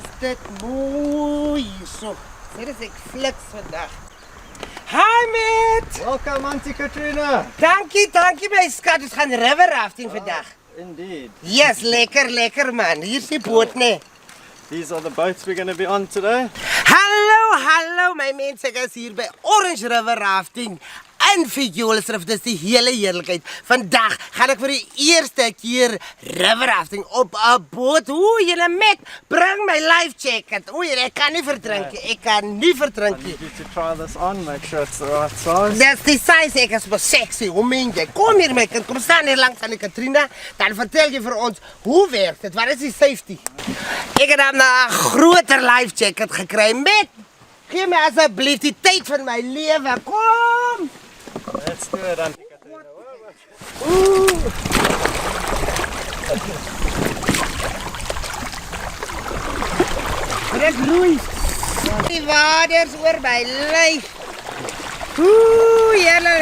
is dit mooi hierso. Dit is ek fliks vandag. Hi maat. Welcome Antie Katriena. Dankie my skat. Ons gaan river rafting vandag. Indeed. Yes, lekker man. Hier is die boot nee. These are the boats we're going to be on today. Hallo my mense, ek is hier by Orange River Rafting in Vioolsrif. Dis die hele heerlikheid. Vandag gaan ek vir die eerste keer river rafting op 'n boot. Oeh, julle met, bring my life jacket. Oeh, ek kan nie verdrink nie. Ek kan nie verdrink nie. I need you to try this on, make sure it's the right size. Dis die size, ek is maar sexy. Hoe meen jy? Kom hier my kind, kom staan hier langs aan die Katriena. Dan vertel jy vir ons, hoe werk dit? Wat is die safety? Ek het dan 'n groter life jacket gekry met. Gee my asseblief die tyd van my lewe. Kom! Let's do it, Antie Katriena. Oeh. Dit roei. Die waters oor my lyf. Oeh, julle.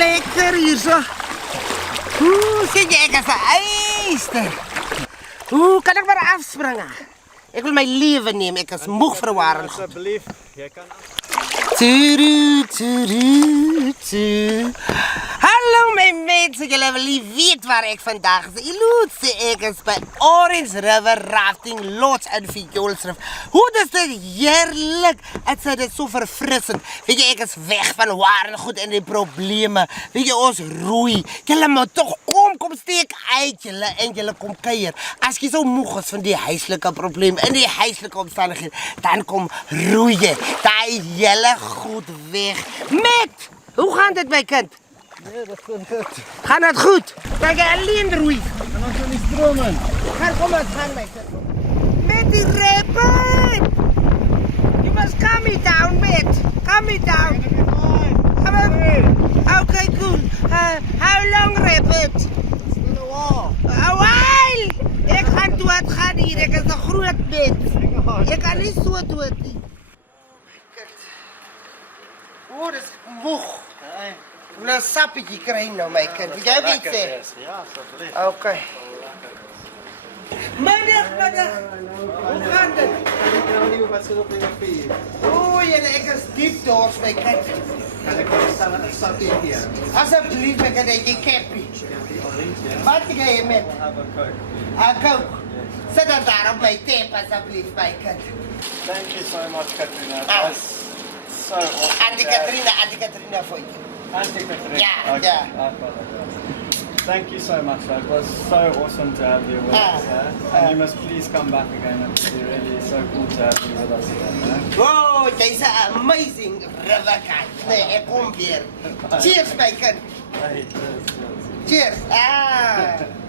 Lekker hierso. Oeh, sien jy ek is 'n eister. Oeh, kan ek maar afspring? Ek wil my lewe neem. Ek is moeg vir waar. Asseblief, jy kan Hallo my mense, julle wil nie weet waar ek vandag is. Illusie, ek is by Orange River Rafting Lodge in Vioolsrif. Hoe is dit heerlik? Dit is so verfrissend. Weet jy, ek is weg van waar en goed en die probleme. Weet jy, ons roei. Julle moet toch kom steek uit julle en julle kom kuier. As jy so moeg is van die huislike probleem en die huislike omstandighede, dan kom roei jy. Daai julle goed weg. Met, hoe gaan dit my kind? Nee, dat komt goed. Gaan het goed? Kan jy alleen roei? En ons in die stroom in. Kom ons gaan my kind. Met die rapid! You must calm me down, mate. Calm me down. Okay, cool. How long rapid? It's been a while. A while! Ek gaan dood gaan hier, ek is 'n groot mens. Ek kan nie so dood nie. O, dis moeg. Hey. Ek wil 'n sappietjie kry nou my kind. Wil jy weet sê? Ja, asseblief. Okay. Middag. Hoe gaan dit? Ik weet niet wat ze op in vier. O, julle, ek is diep dors my kind. Kan ik wel staan met een sapje hier? Asseblief my kind, jy cappie. Wat jy hê met? Have a coke. Go. Sit dan daar op my tape asseblief my kind. Thank you so much, Katriena. It Ah. was so awesome. Antie Katriena vir jou. Antie Katriena. Yeah, Okay, yeah. I apologize. Thank you so much. It was so awesome to have you with us. And you must please come back again. It's really so cool to have you with us again. Oh, jy's 'n amazing river cat. Nee, ek kom weer. Cheers my kind. Hey, cheers. Cheers.